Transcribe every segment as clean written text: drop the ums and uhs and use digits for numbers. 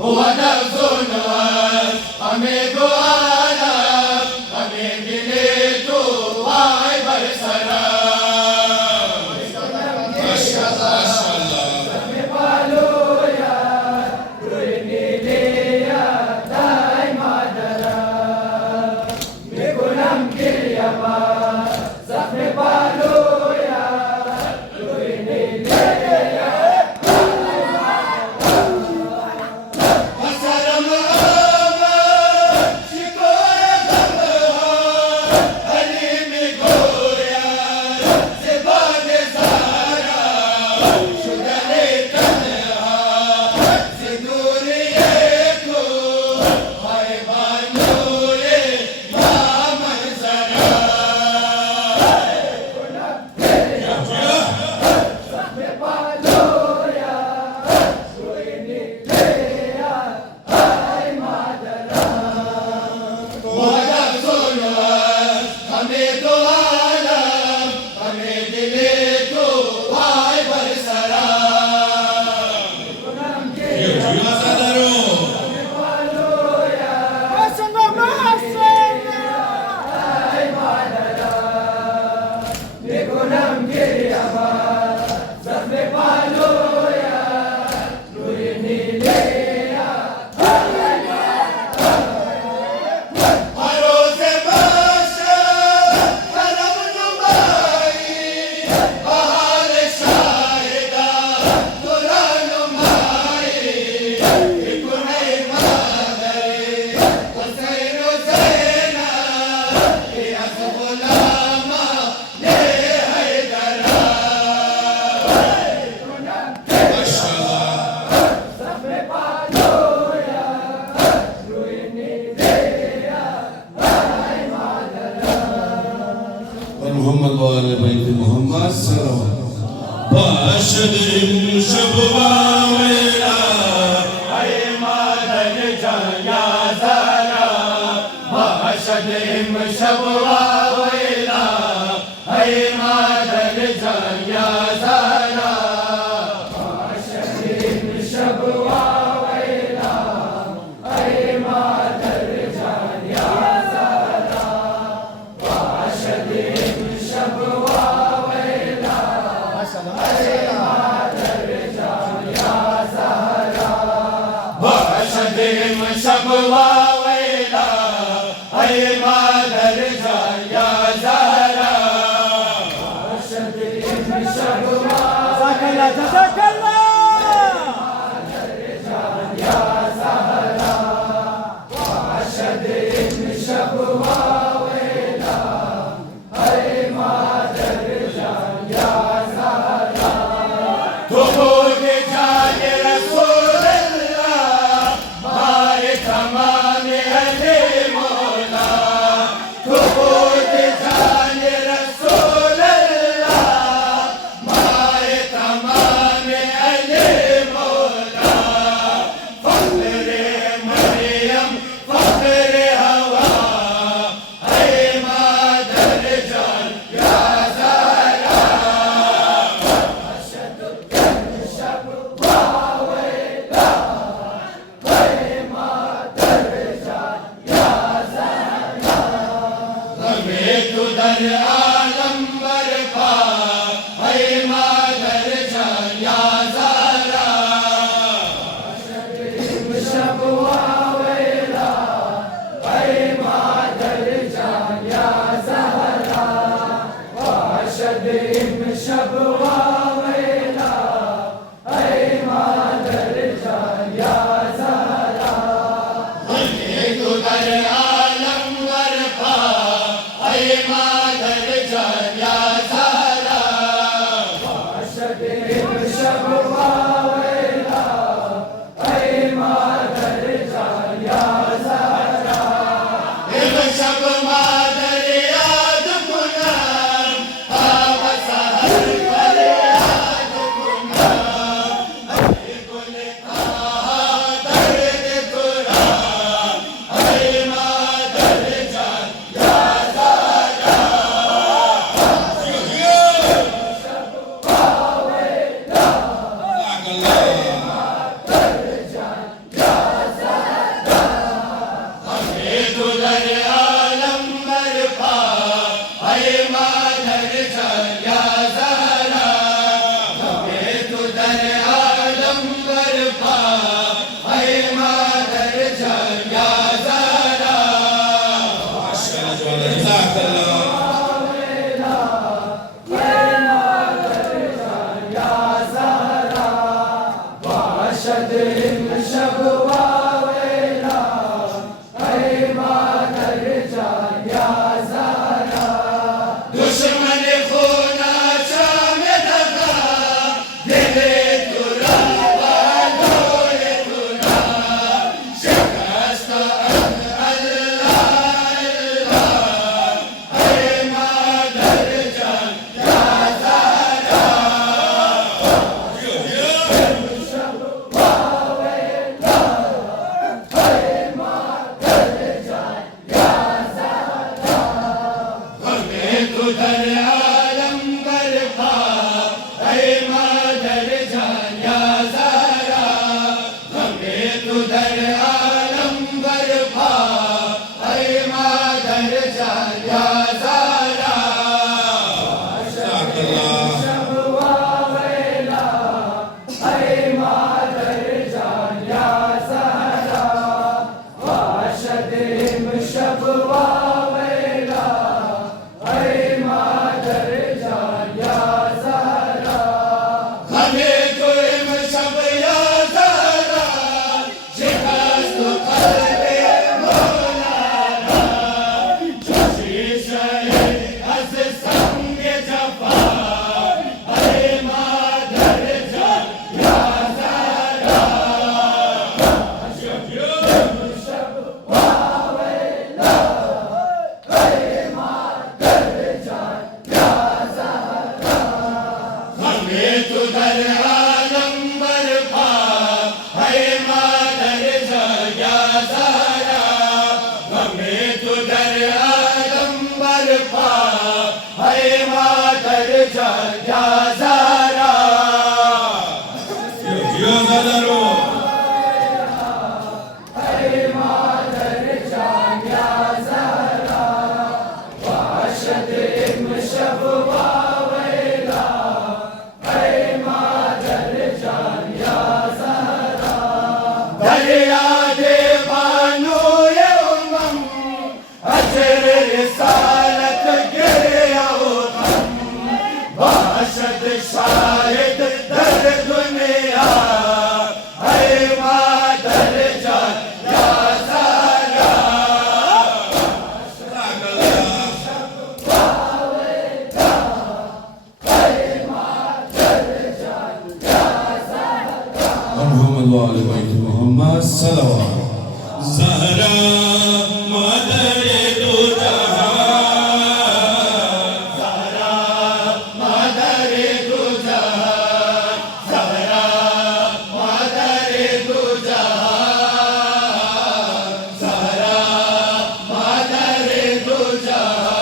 هو نفس حميد عالم حميد ليتو واي برسلام ما شاء الله محمد وآل بيت محمد صلوات باشد شبوا ويلا أي ما نرجع يا زارا باشد شبوا ويلا أي ما نرجع يا زارا باشد شبوا ويلا أي ما نرجع يا زارا باشد شبوا شبوا ويلا أي ما نرجع يا زهرا جزاك الله جزاك الله يا زهرا وأشهد إن شبوا ويلا أي ما نرجع يا زهرا تبوك جاي رسول الله تمام أهل مولا تبوك جان رسول الله ماي تمام أهل مولا فخر مريم فخر هوا أي ما درجان يا زهرا أشد الشبوة ويلا در عالم برپا أي ما درجا يا زهرا شبوا ويلا أي ما درجا يا زهرا وأشهد إن شبوا ويلا أي ما درجا يا زهرا ظليت در عالم برپا أي ما درجا يا زهرا وأشهد إن شبوا ويلا أي ما درجا يا زهرا إن شب ما درياد كنام طاب سهر فرياد كنام أي كل درد كرام أي ما درجا يا زهرا ज़हरा हमें तो दर आदम बरपा है मातर जा ज़हरा या ज़हरा दरिया दे बानो ये उमम अजर रिसालत गिरया उमम बाशद शाहिद दर दुनिया है मादर जान या ज़हरा मोहम्मद व आले बैत मोहम्मद सल्लल्लाहु ज़हरा मादर दो जहां ज़हरा मादर दो जहां ज़हरा मादर दो जहां ज़हरा मादर दो जहां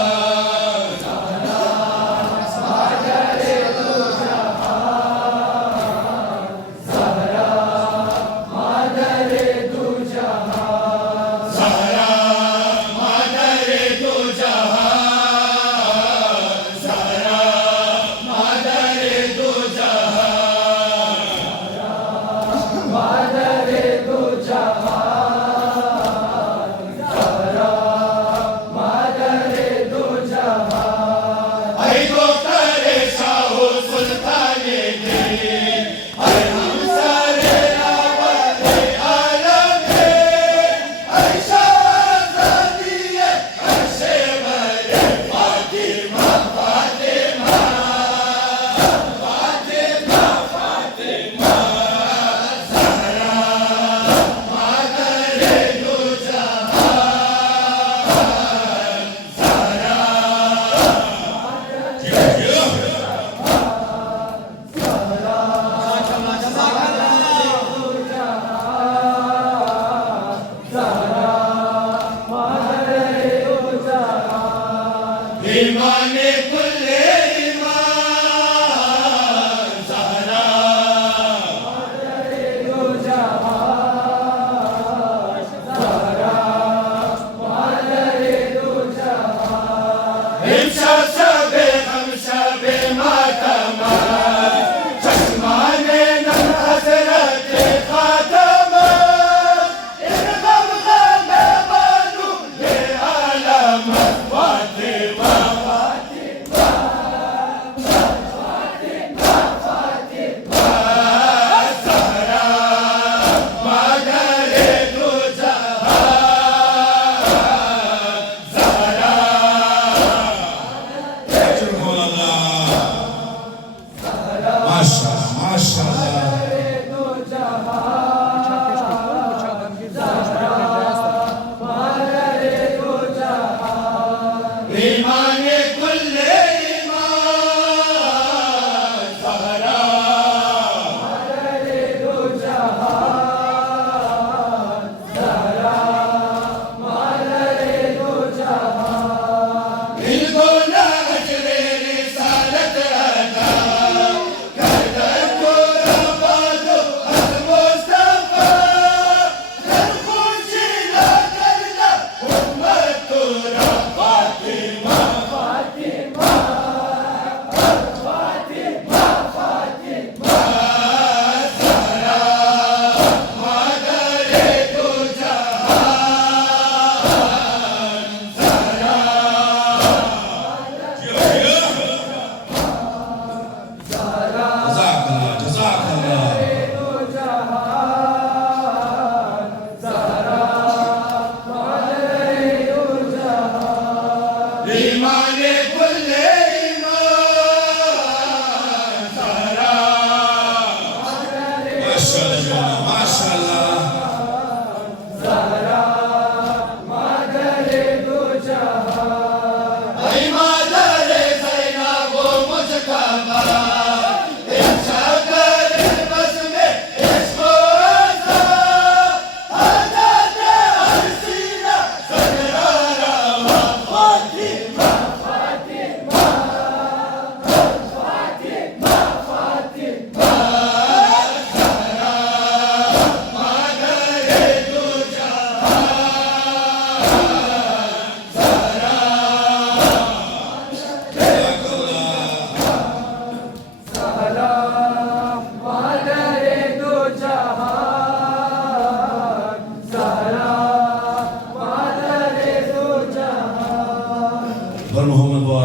ज़हरा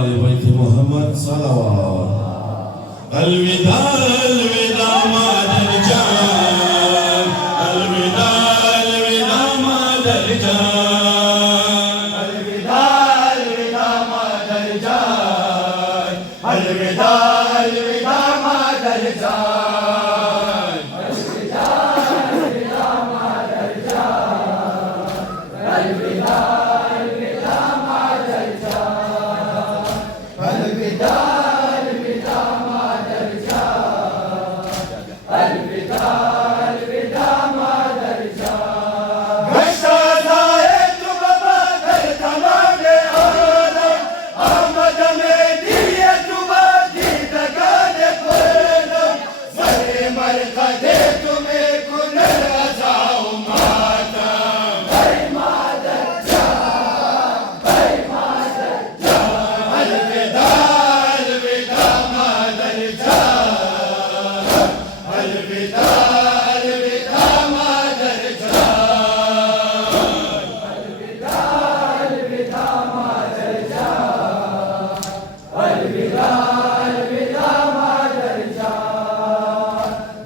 آل بيت محمد صلوات. الوداع الوداع مادرجان، الوداع الوداع مادرجان، الوداع الوداع مادرجان، الوداع الوداع مادرجان،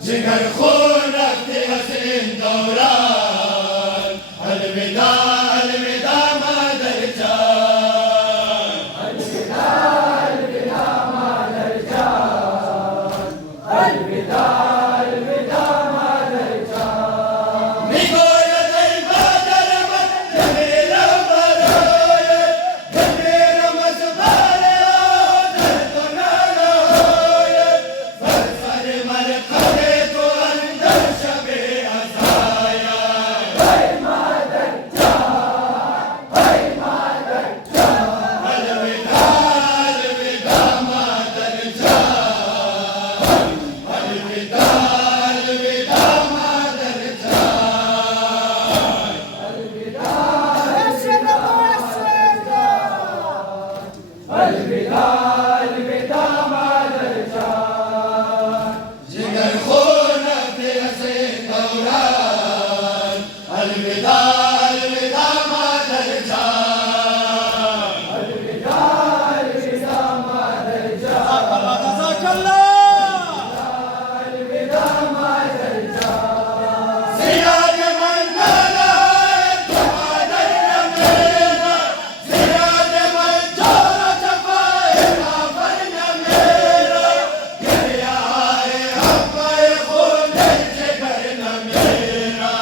जिगर खून रखते हसीन दौरान, अलविदा अलविदा मदरजान, अलविदा अलविदा मदरजान, अलविदा अलविदा मदरजान। निगोया दर बदर मत जमीला बरोए, जमीला मजबारे दर तो ना होए, फरफर मर खड़े तो अंदर शबे असाया। अलविदा अलविदा मदरजान, अलविदा अलविदा मदरजान। जिगर खून रखते हसीन दौरान, अलविदा अलविदा मदरजान, अलविदा अलविदा मदरजान। सिराज मंगला तुम्हारे मेरा, सिराज मंगला चपाएगा बन मेरा, गिरिया आए हमारे खून से घर न मेरा।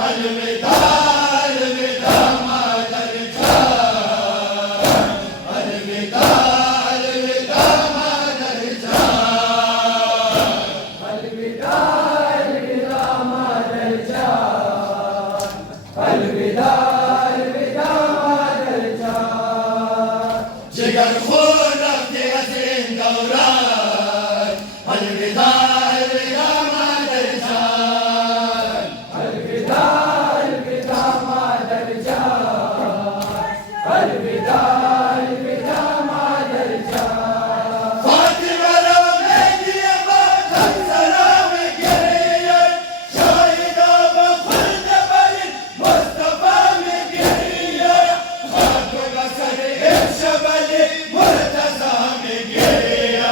अलविदा अलविदा मदरजान, अलविदा अलविदा मदरजान। जिगर खून रखते हसीन दौरान, अलविदा अलविदा मदरजान, अलविदा अलविदा मदरजान। फातिमा रो मेरी आवाज़ सलाम गिरिए, शाहिदा बखुद बली मुस्तफा में गिरिए, खातू बसर इर्शबली मुर्तज़ा में गिरिए।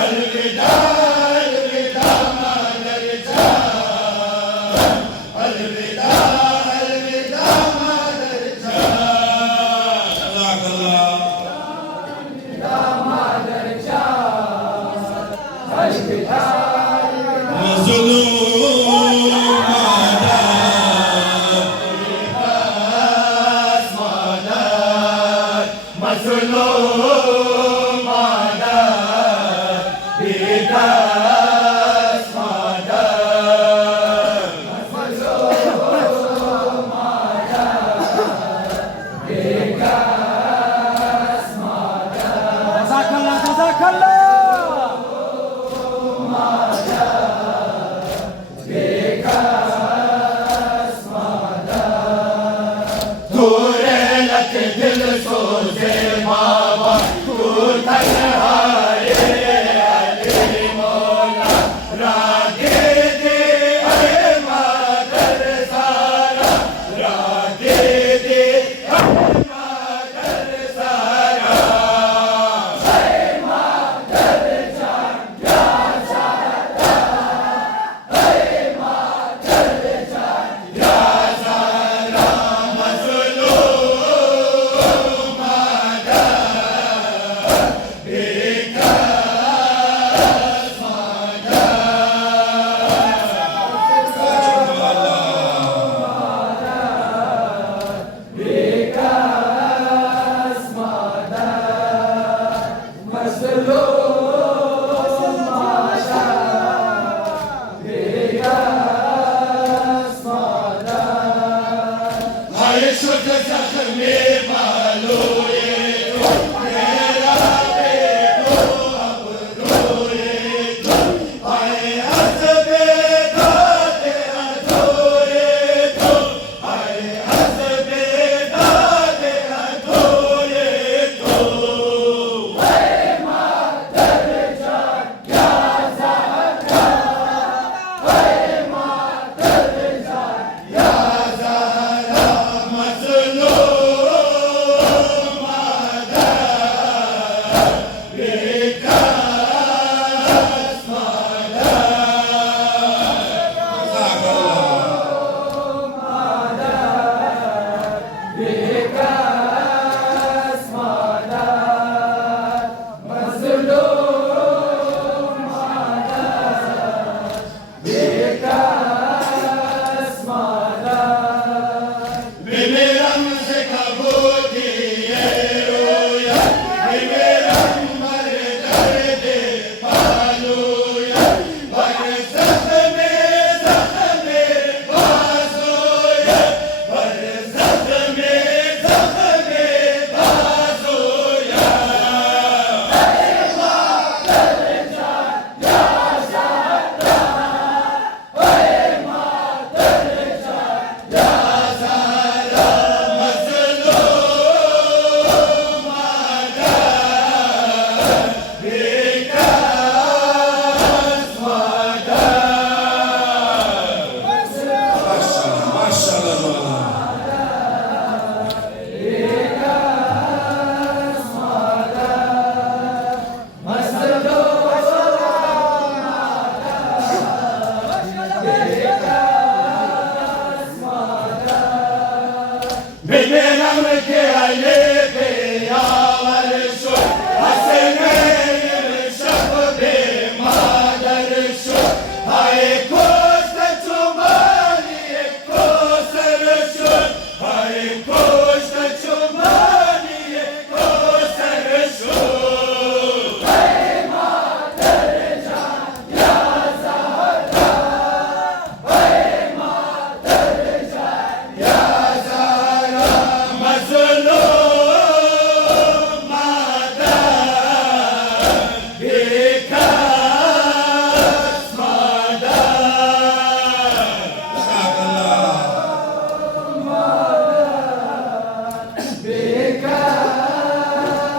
अलविदा अलविदा मदरजान, अलविदा अलविदा मदरजान। जज़ाकल्लाह। मज़लूम मज़लूम मदद, बेदस्त मदद, मज़लूम मदद, बेदस्त मदद। जज़ाकल्लाह तूरे लग दिल सोचे बाबा, तू तन्हाए अली मौला रागे مظلوم ماذا بك اسمعنا هاي شد زخمي مالوي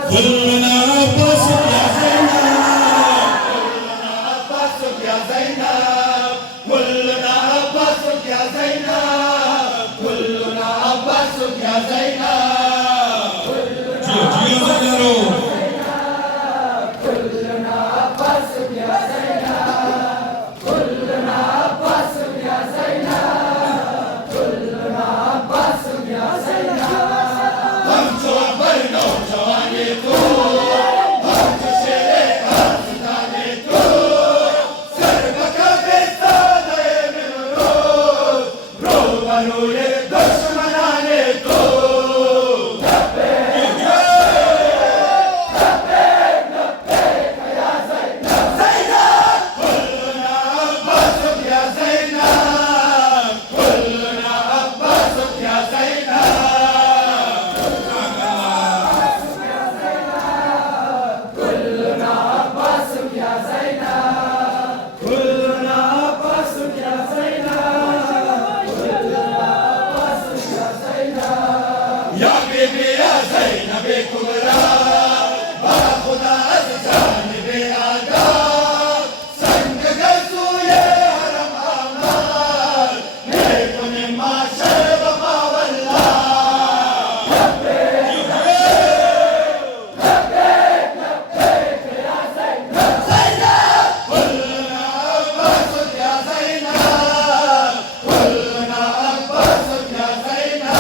كلنا عباسك يا زينب كلنا عباسك يا زينب كلنا عباسك يا زينب كلنا عباسك يا زينب جيو زينب كلنا عباسك يا زينب كلنا عباسك يا زينب كلنا عباسك يا زينب وانتو عبرنا وجوانيكو وانتو شريكا ستانيكو سربك بالسادة من روح روبانو للدشمنانيكو لبيك لبيك يا زينب زينب كلنا عباسك يا زينب كلنا عباسك يا زينب كلنا عباسك يا زينب كلنا عباسك يا زينب كلنا عباسك يا زينب يا حبيبي يا زينب كبرى باخذ أزجاني بأداب سنگ قصو يا هرم أمال ليكن ما شرب ما ولا لبيك يا زينب زينب كلنا عباسك يا زينب كلنا عباسك يا زينب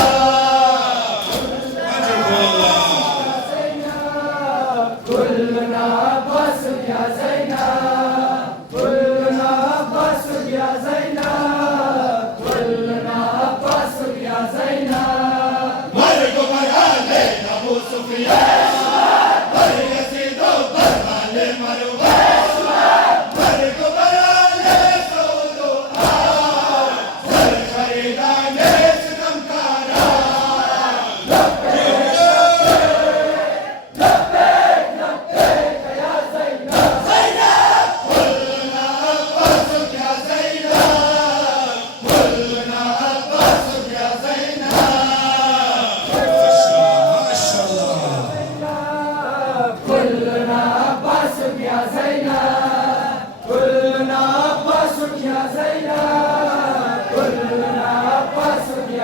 كلنا عباسك يا زينب كلنا عباسك يا زينب كلنا عباسك يا زينب مرق علينا أبو سفيان مر يزيد وبر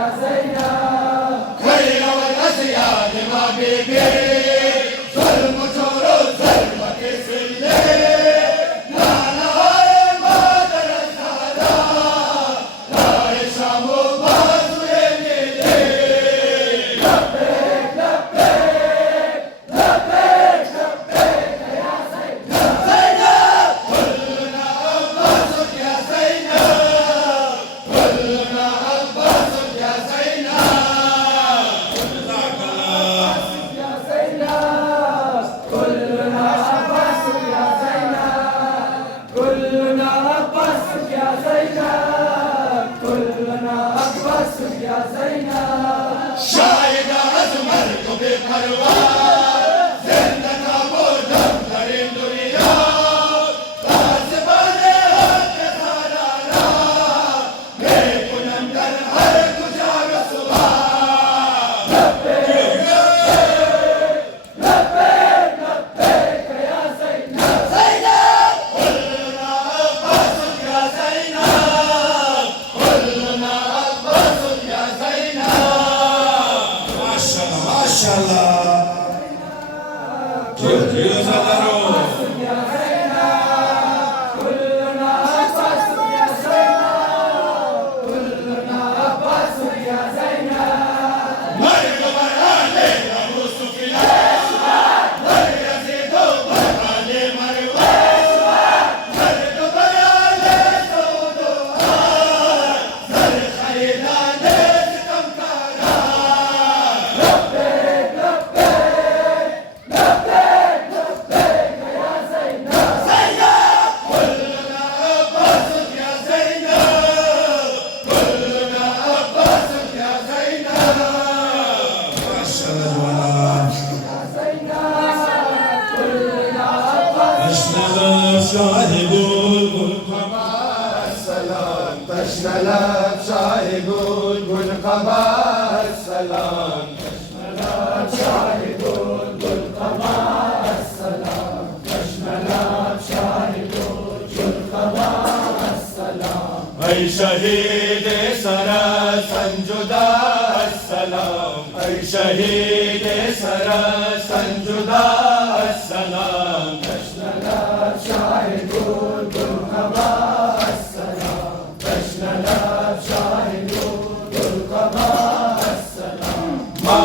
يا زينب خير والأزياد ما بيبي ظلم جور ظلم كسل لا نهار ما درسنا لا يشام باز يلي لبيك لبيك لبيك لبيك يا زينب زينب كلنا عباسك يا زينب كلنا عباسك يا زينب يا زينب كلنا عباسك يا زينب كلنا عباسك يا زينب كلنا عباسك يا زينب شاهد أزمرك بقروان زندة أبو دم كريم دنيا بازبان حق خلالا بيكونم در هر کجا رسوا لبيك لبيك لبيك يا زينب زينب كلنا عباسك يا زينب كلنا عباسك يا زينب ما شاء الله كيف زادرو يا زينب كلنا عباسك يا زينب كلنا عباسك يا زينب مرگ برهانه ابو سفیان مرگ یزید و برهانه مروان مرگ برهانه سعود و آل سر خریدانه ستمکاران لبيك لبيك لبيك لبيك يا زينب زینب كلنا عباسك يا زینب كلنا عباسك يا زینب ما شاء الله يا زينب كلنا عباسك اشتغل شاهد السلام تشتلب شاهد القبا السلام شاهد بالقضاء السلام تشمل شاهد بالقضاء السلام أي شهيد سرى سنجدا السلام أي شهيد سرى سنجدا السلام تشمل شاهد بالقضاء السلام تشمل شاهد بالقضاء السلام ما